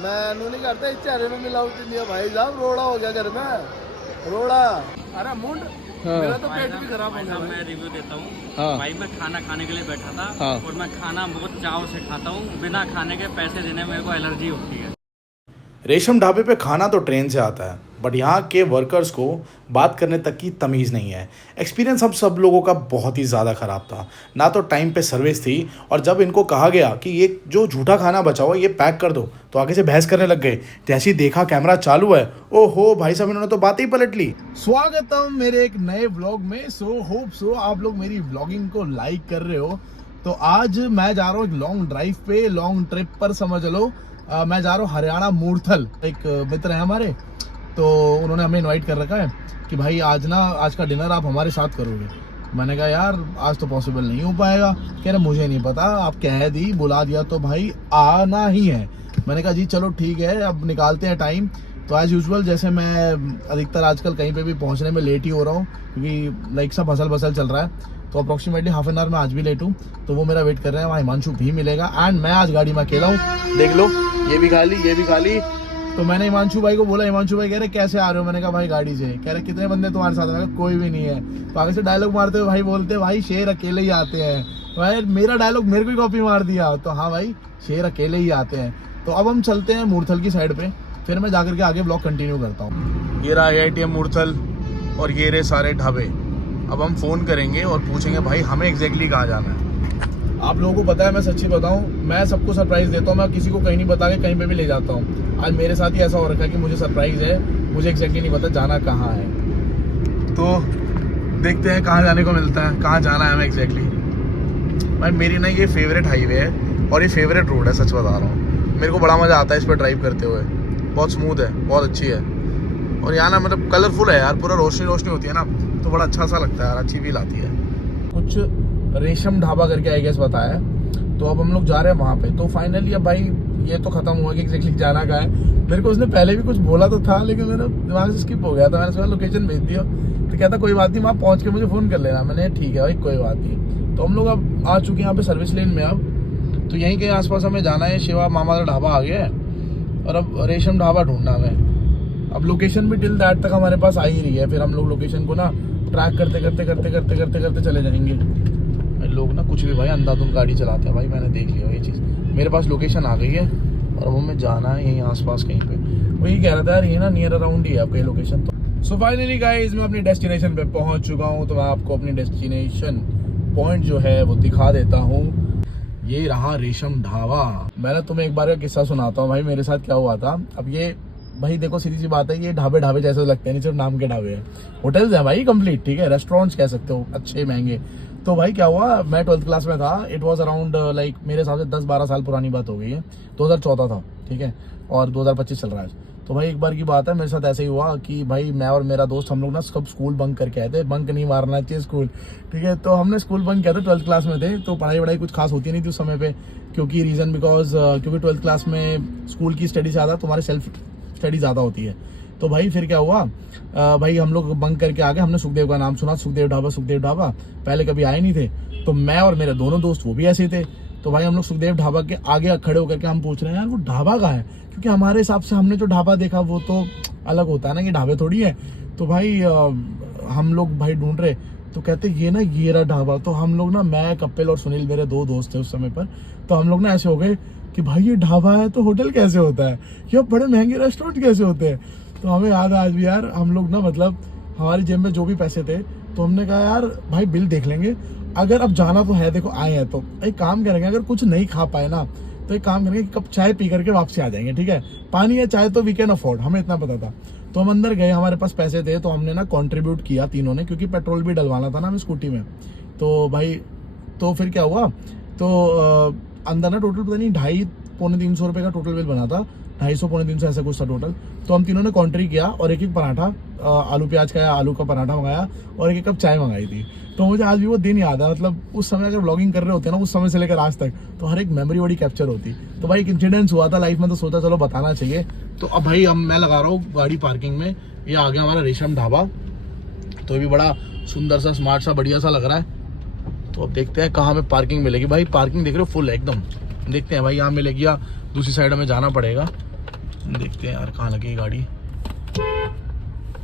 मैं नहीं करता, इस चेहरे में मिलावट नहीं है भाई साहब, रोड़ा हो गया घर में, रोड़ा। अरे मुंड, मेरा तो पेट भी खराब हो गया। मैं रिव्यू देता हूँ। हाँ। भाई मैं खाना खाने के लिए बैठा था। हाँ। और मैं खाना बहुत चाव से खाता हूँ, बिना खाने के पैसे देने में मेरे को एलर्जी होती है। रेशम ढाबे पे खाना तो ट्रेन से आता है, बट यहाँ के वर्कर्स को बात करने तक की तमीज़ नहीं है। एक्सपीरियंस हम सब लोगों का बहुत ही ज़्यादा ख़राब था। ना तो टाइम पे सर्विस थी, और जब इनको कहा गया कि ये जो झूठा खाना बचा हुआ है ये पैक कर दो, तो आगे से बहस करने लग गए। जैसे ही देखा कैमरा चालू है, ओहो भाई साहब, इन्होंने तो बात ही पलट ली। स्वागतम मेरे एक नए व्लॉग में। होप आप लोग मेरी व्लॉगिंग को लाइक कर रहे हो। तो आज मैं जा रहा हूँ एक लॉन्ग ड्राइव पे, लॉन्ग ट्रिप पर समझ लो। मैं जा रहा हूँ हरियाणा मूर्थल। एक मित्र है हमारे, तो उन्होंने हमें इनवाइट कर रखा है कि भाई आज का डिनर आप हमारे साथ करोगे। मैंने कहा यार आज तो पॉसिबल नहीं हो पाएगा। कह रहे मुझे नहीं पता, आप कह दी बुला दिया तो भाई आना ही है। मैंने कहा जी चलो ठीक है, अब निकालते हैं टाइम। तो एज यूजुअल जैसे मैं अधिकतर आजकल कहीं पे भी पहुंचने में लेट ही हो रहा हूँ, क्योंकि लाइक सब हसल बसल चल रहा है। तो अप्रोक्सीमेटली हाफ एन आवर में आज भी लेट हूँ, तो वो मेरा वेट कर रहे हैं। वहाँ हिमांशु भी मिलेगा। एंड मैं आज गाड़ी में अकेला हूँ, देख लो, ये भी खाली ये भी खाली। तो मैंने हिमांशु भाई को बोला, हिमांशु भाई कह रहे कैसे आ रहे हो? मैंने कहा भाई गाड़ी से। कह रहे कितने बंदे तुम्हारे साथ? मैंने कहा कोई भी नहीं है। तो आगे से डायलॉग मारते हुए भाई बोलते भाई शेर अकेले ही आते हैं। भाई मेरा डायलॉग मेरे को ही कॉपी मार दिया। तो हाँ भाई शेर अकेले ही आते हैं। तो अब हम चलते हैं मूर्थल की साइड पे, फिर मैं जाकर के आगे ब्लॉग कंटिन्यू करता हूँ। ये रहा AITM मूर्थल और ये रहे सारे ढाबे। अब हम फ़ोन करेंगे और पूछेंगे भाई हमें एग्जैक्टली कहाँ जाना है। आप लोगों को पता है, मैं सच्ची बताऊं, मैं सबको सरप्राइज़ देता हूं। मैं किसी को कहीं नहीं बता के कहीं पे भी ले जाता हूं। आज मेरे साथ ही ऐसा हो रखा है कि मुझे सरप्राइज़ है, मुझे एग्जैक्टली नहीं पता जाना कहाँ है। तो देखते हैं कहाँ जाने को मिलता है, कहाँ जाना है हमें एग्जैक्टली। भाई मेरी ना ये फेवरेट हाईवे है और ये फेवरेट रोड है, सच बता रहा हूँ। मेरे को बड़ा मज़ा आता है इस पर ड्राइव करते हुए। बहुत स्मूथ है, बहुत अच्छी है। और यहाँ ना मतलब कलरफुल है यार, पूरा रोशनी रोशनी होती है ना, तो बड़ा अच्छा सा लगता है यार, अच्छी फील आती है। कुछ रेशम ढाबा करके आई गेस बताया, तो अब हम लोग जा रहे हैं वहाँ पे। तो फाइनली अब भाई ये तो खत्म हुआ कि एग्जैक्टली जाना कहाँ है। मेरे को उसने पहले भी कुछ बोला तो था, लेकिन मेरा दिमाग से स्किप हो गया था। मैंने सोचा लोकेशन भेज दिया, तो कहता कोई बात नहीं, वहाँ पहुँच के मुझे फ़ोन कर लेना। मैंने ठीक है भाई कोई बात नहीं। तो हम लोग अब आ चुके हैं यहाँ पे सर्विस लेन में। अब तो यहीं के आसपास हमें जाना है। शिवा मामा का ढाबा आ गया है और अब रेशम ढाबा ढूंढना है। अब लोकेशन भी टिल दैट तक हमारे पास आ ही रही है, फिर हम लोग लोकेशन को ना ट्रैक करते करते चले जाएंगे। लोग ना कुछ भी भाई अंधाधुंध गाड़ी चलाते हैं भाई, मैंने देख लिया ये चीज़। मेरे पास लोकेशन आ गई है और अब हमें जाना है यहीं आसपास कहीं पे। वो ये कह रहा था यार ये ना नियर अराउंड ही है आपका लोकेशन। तो सो फाइनली गाइस मैं अपनी डेस्टिनेशन पे पहुंच चुका हूँ। तो मैं आपको अपनी डेस्टिनेशन पॉइंट जो है वो दिखा देता हूँ। ये रहा रेशम ढाबा। मैंने तुम्हें एक बार का किस्सा सुनाता हूँ भाई, मेरे साथ क्या हुआ था। अब ये भाई देखो सीधी सी बात है, ये ढाबे जैसे लगते हैं, नहीं सिर्फ नाम के ढाबे हैं, होटल्स हैं भाई कंप्लीट, ठीक है, रेस्टोरेंट्स कह सकते हो, अच्छे महंगे। तो भाई क्या हुआ, मैं 12th क्लास में था। इट वाज अराउंड लाइक मेरे हिसाब से 10-12 साल पुरानी बात हो गई है। 2014 था, ठीक है, और 2025 चल रहा है। तो भाई एक बार की बात है, मेरे साथ ऐसे ही हुआ कि भाई मैं और मेरा दोस्त हम लोग ना सब स्कूल बंक करके आए थे। बंक नहीं मारना चाहिए स्कूल, ठीक है। तो हमने स्कूल बंक किया था, 12th क्लास में थे। तो पढ़ाई कुछ खास होती नहीं थी उस समय पे, क्योंकि रीज़न क्योंकि 12th क्लास में स्कूल की स्टडी ज़्यादा, तुम्हारे सेल्फ स्टडी ज़्यादा होती है। तो भाई फिर क्या हुआ, भाई हम लोग बंक करके आ गए। हमने सुखदेव का नाम सुना, सुखदेव ढाबा पहले कभी आए नहीं थे। तो मैं और मेरे दोनों दोस्त वो भी ऐसे थे। तो भाई हम लोग सुखदेव ढाबा के आगे खड़े होकर के हम पूछ रहे हैं यार वो ढाबा कहाँ है, क्योंकि हमारे हिसाब से हमने जो ढाबा देखा वो तो अलग होता है ना, कि ढाबे थोड़ी है। तो भाई हम लोग भाई ढूंढ रहे, तो कहते ये ना ये रहा ढाबा। तो हम लोग ना, मैं कपिल और सुनील मेरे 2 दोस्त थे उस समय पर, तो हम लोग ना ऐसे हो गए कि भाई ये ढाबा है तो होटल कैसे होता है, या बड़े महंगे रेस्टोरेंट कैसे होते हैं। तो हमें याद है आज भी यार, हम लोग ना मतलब हमारी जेब में जो भी पैसे थे, तो हमने कहा यार भाई बिल देख लेंगे, अगर अब जाना तो है, देखो आए हैं तो एक काम करेंगे, अगर कुछ नहीं खा पाए ना तो एक काम करेंगे, कप चाय पी करके वापसी आ जाएंगे, ठीक है। पानी या चाय तो वी कैन अफोर्ड, हमें इतना पता था। तो हम अंदर गए, हमारे पास पैसे थे, तो हमने ना कंट्रीब्यूट किया तीनों ने, क्योंकि पेट्रोल भी डलवाना था ना हमें स्कूटी में। तो भाई तो फिर क्या हुआ, तो अंदर ना टोटल पता नहीं 250-300 रुपये का टोटल बिल बना था, 250-350 ऐसा कुछ था टोटल। तो हम तीनों ने कॉन्ट्री किया और एक पराठा, आलू प्याज का आलू का पराठा मंगाया और एक कप चाय मंगाई थी। तो मुझे आज भी वो दिन याद है, मतलब उस समय अगर व्लॉगिंग कर रहे होते ना उस समय से लेकर आज तक, तो हर एक मेमोरी बड़ी कैप्चर होती। तो भाई एक इंसिडेंस हुआ था लाइफ में, तो सोचा चलो बताना चाहिए। तो अब भाई अब मैं लगा रहा हूँ गाड़ी पार्किंग में, ये आ गया हमारा रेशम ढाबा। तो ये भी बड़ा सुंदर सा, स्मार्ट सा, बढ़िया सा लग रहा है। तो अब देखते हैं कहाँ हमें पार्किंग मिलेगी। भाई पार्किंग देख रहे हो फुल है एकदम। देखते हैं भाई यहाँ मिलेगी या दूसरी साइड हमें जाना पड़ेगा। देखते हैं यार कहाँ लगी गाड़ी।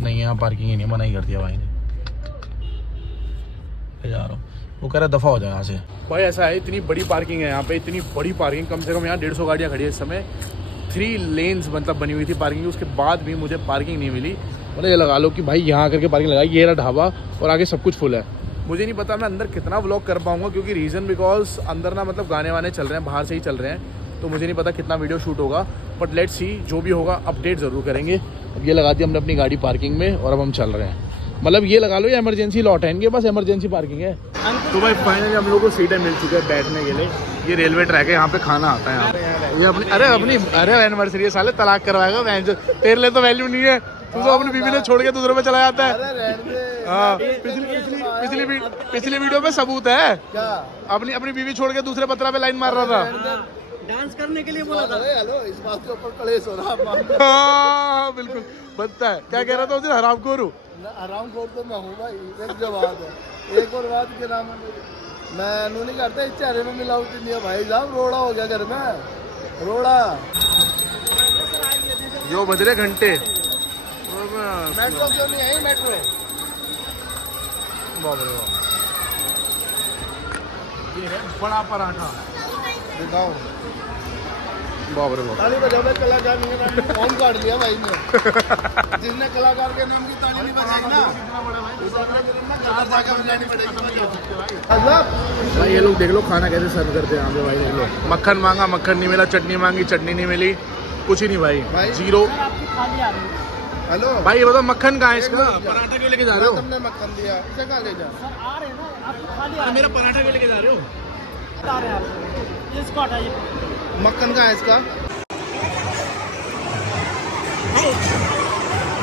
नहीं यहाँ पार्किंग ही नहीं, मना ही कर दिया भाई ने। जा रहा हूँ, वो कह रहा दफ़ा हो जाए यहाँ से। भाई ऐसा है, इतनी बड़ी पार्किंग है यहाँ पे, इतनी बड़ी पार्किंग, कम से कम यहाँ 150 गाड़ियाँ खड़ी है इस समय। 3 लेन्स मतलब बनी हुई थी पार्किंग, उसके बाद भी मुझे पार्किंग नहीं मिली। मतलब ये लगा लो कि भाई यहाँ करके पार्किंग लगाई, ये रहा ढाबा और आगे सब कुछ फुल है। मुझे नहीं पता मैं अंदर कितना व्लॉग कर पाऊँगा, क्योंकि रीज़न बिकॉज अंदर ना मतलब गाने वाने चल रहे हैं, बाहर से ही चल रहे हैं, तो मुझे नहीं पता कितना वीडियो शूट होगा। बट लेट्स सी, जो भी होगा अपडेट ज़रूर करेंगे। अब ये लगा दी हमने अपनी गाड़ी पार्किंग में और अब हम चल रहे हैं। मतलब ये लगा लो ये इमरजेंसी लॉट है इनके पास, इमरजेंसी पार्किंग है। तो भाई फाइनली हम लोग को सीटें मिल चुकी है बैठने के लिए। ये रेलवे ट्रैक है, यहाँ पे खाना आता है यहाँ पे। ये अपनी अरे एनिवर्सरी है साले, तलाक करवाएगा मैं, तेरे लिए तो वैल्यू नहीं है, तू तो अपनी बीवी ने छोड़ के दूसरे पे चला जाता है। हाँ, पिछली वीडियो में सबूत है क्या, अपनी बीवी छोड़ के दूसरे पत्रा पे लाइन मार रहा था, डांस करने के लिए बोला था। हेलो, इस बात के ऊपर कलेश हो रहा। हाँ बिल्कुल बनता है। क्या कह रहा था उसे, हरामखोर हूँ? हरामखोर तो मैं हूँ भाई, एक जो बात है। एक और बात के नाम है, मैं नू नहीं करता, इस चेहरे में मिलावट नहीं है भाई साहब, रोड़ा हो गया घर में, रोड़ा। जो बज रहे घंटे, मेट्रो क्यों नहीं आई? मेट्रो है। ये है बड़ा पराठा, दिखाओ। बाप रे बाप, ताली बजाओ, कलाकार नहीं है, फोन काट लिया भाई ने। जिसने कलाकार के नाम की ताली नहीं बजाई ना, भाई ये लोग देख लो खाना कैसे सर्व करते हैं यहाँ पे। भाई देख लो, मक्खन मांगा, मक्खन नहीं मिला, चटनी मांगी, चटनी नहीं मिली, कुछ ही नहीं भाई, जीरो। हेलो भाई ये बताओ मक्खन कहाँ है इसका? पराठा क्यों लेके जा रहे हो? तुमने मक्खन दिया, इसे कहाँ ले जा? मेरा पराठा क्यों लेके जा रहे हो? मक्खन कहाँ है इसका?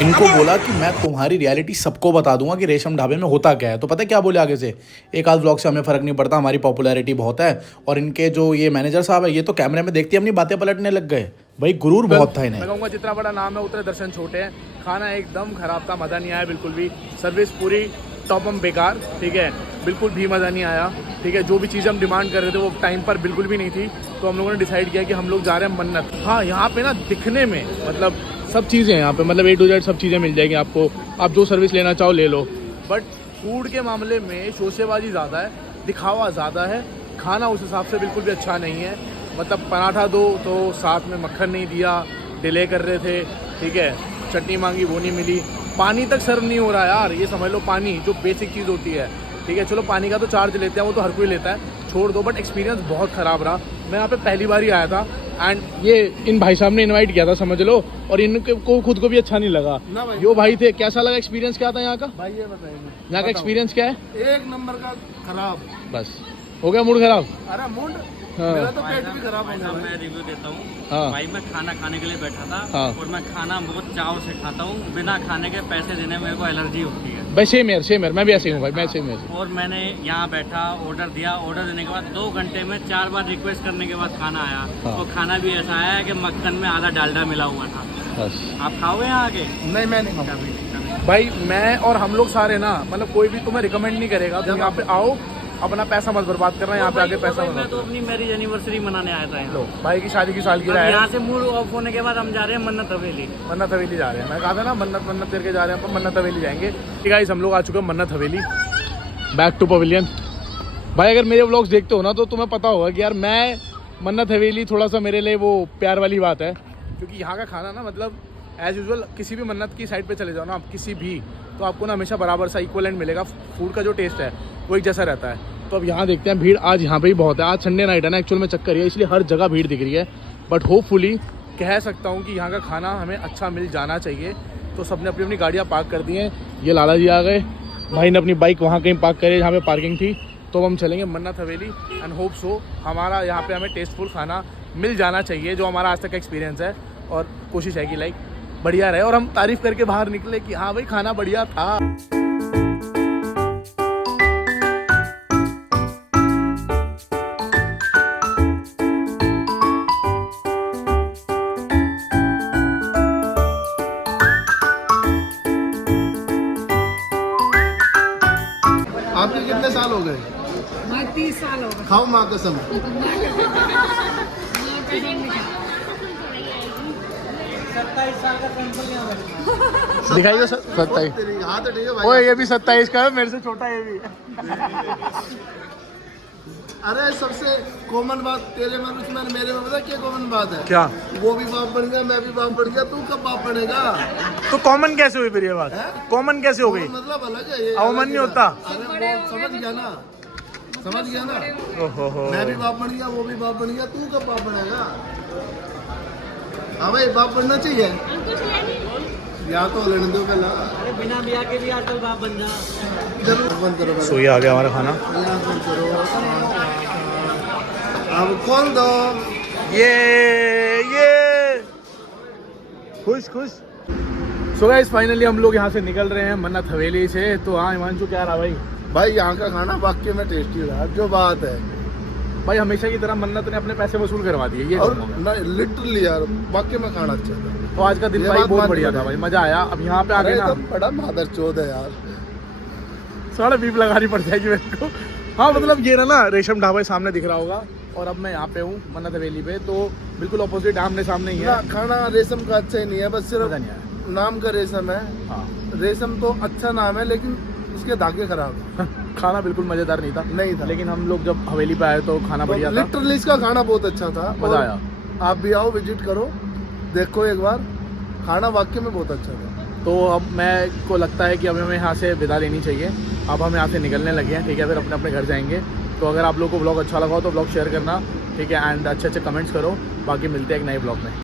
इनको बोला कि मैं तुम्हारी रियलिटी सबको बता दूंगा कि रेशम ढाबे में होता क्या है। तो पता है क्या बोले आगे से, एक आध व्लॉग से हमें फ़र्क नहीं पड़ता, हमारी पॉपुलैरिटी बहुत है। और इनके जो ये मैनेजर साहब है, ये तो कैमरे में देखते ही अपनी बातें पलटने लग गए। भाई गुरूर बहुत था इन्हें। मैं कहूँगा जितना बड़ा नाम है उतने दर्शन छोटे हैं। खाना एकदम ख़राब था, मज़ा नहीं आया बिल्कुल भी। सर्विस पूरी टॉपम बेकार, ठीक है, बिल्कुल भी मज़ा नहीं आया, ठीक है। जो भी चीज़ हम डिमांड कर रहे थे वो टाइम पर बिल्कुल भी नहीं थी। तो हम लोगों ने डिसाइड किया कि हम लोग जा रहे हैं मन्नत। हाँ, यहाँ पे ना दिखने में मतलब सब चीज़ें यहाँ पे, मतलब A to Z सब चीज़ें मिल जाएगी आपको, आप जो सर्विस लेना चाहो ले लो। बट फूड के मामले में शोशेबाजी ज़्यादा है, दिखावा ज़्यादा है, खाना उस हिसाब से बिल्कुल भी अच्छा नहीं है। मतलब पराठा दो तो साथ में मक्खन नहीं दिया, डिले कर रहे थे, ठीक है, चटनी मांगी वो नहीं मिली, पानी तक सर्व नहीं हो रहा यार। ये समझ लो पानी जो बेसिक चीज़ होती है, ठीक है, चलो पानी का तो चार्ज लेते हैं, वो तो हर कोई लेता है, छोड़ दो। बट एक्सपीरियंस बहुत ख़राब रहा। मैं यहाँ पे पहली बार ही आया था एंड ये इन भाई साहब ने इनवाइट किया था समझ लो, और इनको खुद को भी अच्छा नहीं लगा। यो भाई थे, कैसा लगा एक्सपीरियंस, क्या था यहाँ का भाई ये बताइए? यहाँ का एक्सपीरियंस क्या है? एक नंबर का खराब, बस हो गया मूड खराब। अरे मूड मेरा तो पेट भी खराब हो गया। मैं रिव्यू देता हूँ। हाँ। भाई मैं खाना खाने के लिए बैठा था। हाँ। और मैं खाना बहुत चाव से खाता हूँ, बिना खाने के पैसे देने में मेरे को एलर्जी होती है। भाई सेम यार, मैं भी ऐसे हूँ भाई, मैं सेम है। और मैंने यहाँ बैठा, ऑर्डर दिया, ऑर्डर देने के बाद 2 घंटे में 4 बार रिक्वेस्ट करने के बाद खाना आया। हाँ। और खाना भी ऐसा आया कि मक्खन में आधा डालडा मिला हुआ था। बस आप खाओगे यहाँ आके? नहीं, मैं नहीं खाऊंगा भाई। मैं और हम लोग सारे ना, मतलब कोई भी तुम्हें रिकमेंड नहीं करेगा तुम यहाँ पे आओ, अपना पैसा मत बर्बाद करना, यहाँ पे आके पैसा मत। मैं तो अपनी मैरिज एनिवर्सरी मनाने आया था यहाँ। भाई की शादी की सालगिरह है। यहाँ से मूड ऑफ होने के बाद हम जा रहे हैं मन्नत हवेली। मन्नत हवेली जा रहे हैं, मैं कहा था ना मन्नत करके जा रहे हैं, अपन मन्नत हवेली जाएंगे। ठीक है, हम लोग आ चुके हैं मन्नत हवेली, बैक टू पवेलियन। भाई अगर मेरे व्लॉग्स देखते हो ना तो तुम्हें पता होगा कि यार मैं मन्नत हवेली थोड़ा सा मेरे लिए वो प्यार वाली बात है, क्योंकि यहाँ का खाना ना मतलब एज यूजुअल किसी भी मन्नत की साइड पे चले जाओ ना आप किसी भी, तो आपको ना हमेशा बराबर सा इक्वलेंट मिलेगा। फूड का जो टेस्ट है वो एक जैसा रहता है। तो अब यहाँ देखते हैं, भीड़ आज यहाँ पे ही बहुत है। आज संडे नाइट है ना, एक्चुअल में चक्कर है, इसलिए हर जगह भीड़ दिख रही है। बट होपफुली कह सकता हूँ कि यहाँ का खाना हमें अच्छा मिल जाना चाहिए। तो सबने अपनी अपनी गाड़ियाँ पार्क कर दी हैं। ये लाला जी आ गए, भाई ने अपनी बाइक वहाँ कहीं पार्क करी जहाँ पे पार्किंग थी। तो हम चलेंगे मन्नत हवेली एंड होप सो हमारा यहाँ पे हमें टेस्टफुल खाना मिल जाना चाहिए, जो हमारा आज तक का एक्सपीरियंस है। और कोशिश है कि लाइक बढ़िया रहे और हम तारीफ़ करके बाहर निकले कि हाँ भाई खाना बढ़िया था। आपके कितने साल हो गए? 30 साल हो गए। खाओ माँ कसम। 27 साल का सैंपल यहाँ बैठा दिखाइए 27। तेरी हाथ ठीक है भाई। ओए ये भी 27 का है, मेरे से छोटा ये भी। अरे सबसे कॉमन बात तेरे में उसमें मेरे में पता क्या कॉमन बात है? क्या? वो भी बाप बन गया, मैं भी बाप बन गया, तू कब बाप बनेगा? तो कॉमन कैसे हुई फिर ये बात? कॉमन कैसे हो गई? मतलब अलग है ये। अवमन नहीं होता। अरे वो समझ गया ना, समझ गया ना। ओहो। मैं भी बाप बन गया, वो भी बाप बन गया, तू कब बाप बनेगा? हाँ भाई बाप बनना चाहिए। या तो लेने दो पहला। अरे बिना ब्याह के भी आजकल बाप बन जा। जरूर बंद करो पहले। सो ये आ गया हमारा खाना। यहाँ बंद करो। अब खोल दो। ये खुश खुश। सो गाइस फाइनली हम लोग यहाँ से निकल रहे हैं मन्नत हवेली से। तो हाँ हिमांशु क्या रहा भाई? भाई यहाँ का खाना वाकई में टेस्टी रहा, जो बात है। भाई हमेशा की तरह मन्नत ने अपने पैसे वसूल करवा दिए ये और कहूंगा मैं। लिटरली यार वाकई में खाना अच्छा था। तो आज का दिन ये भाई बात बहुत माननी बढ़िया था पड़ेगी। भाई, मजा आया। अब यहाँ पे आके अरे ना एकदम बड़ा मादर चौध है यार। साढ़े बीप लगानी पड़ जाएगी मेरे को। हाँ मतलब ये ना रेशम ढाबा सामने दिख रहा होगा और अब मैं यहाँ पे हूँ मन्नत हवेली पे। तो बिल्कुल अपोजिट आमने सामने ही है। ना खाना रेशम का अच्छा ही नहीं है, बस मजा सिर्फ नहीं आया। नाम का रेशम है। हाँ रेशम तो अच्छा नाम है लेकिन उसके धागे खराब है। खाना बिल्कुल मजेदार नहीं था। नहीं था। लेकिन हम लोग जब हवेली पे आए तो खाना बढ़िया था, लिटरली इसका खाना बहुत अच्छा था। मजा और आया। आप भी आओ, विजिट करो, देखो एक बार, खाना वाकई में बहुत अच्छा था। तो अब मैं को लगता है कि अब हमें यहाँ से विदा लेनी चाहिए। अब हम यहाँ से निकलने लगे हैं, ठीक है। फिर अपने अपने घर जाएंगे। तो अगर आप लोग को ब्लॉग अच्छा लगा हो तो ब्लॉग शेयर करना, ठीक है। एंड अच्छे अच्छे कमेंट्स करो। बाकी मिलते हैं एक नए ब्लॉग में।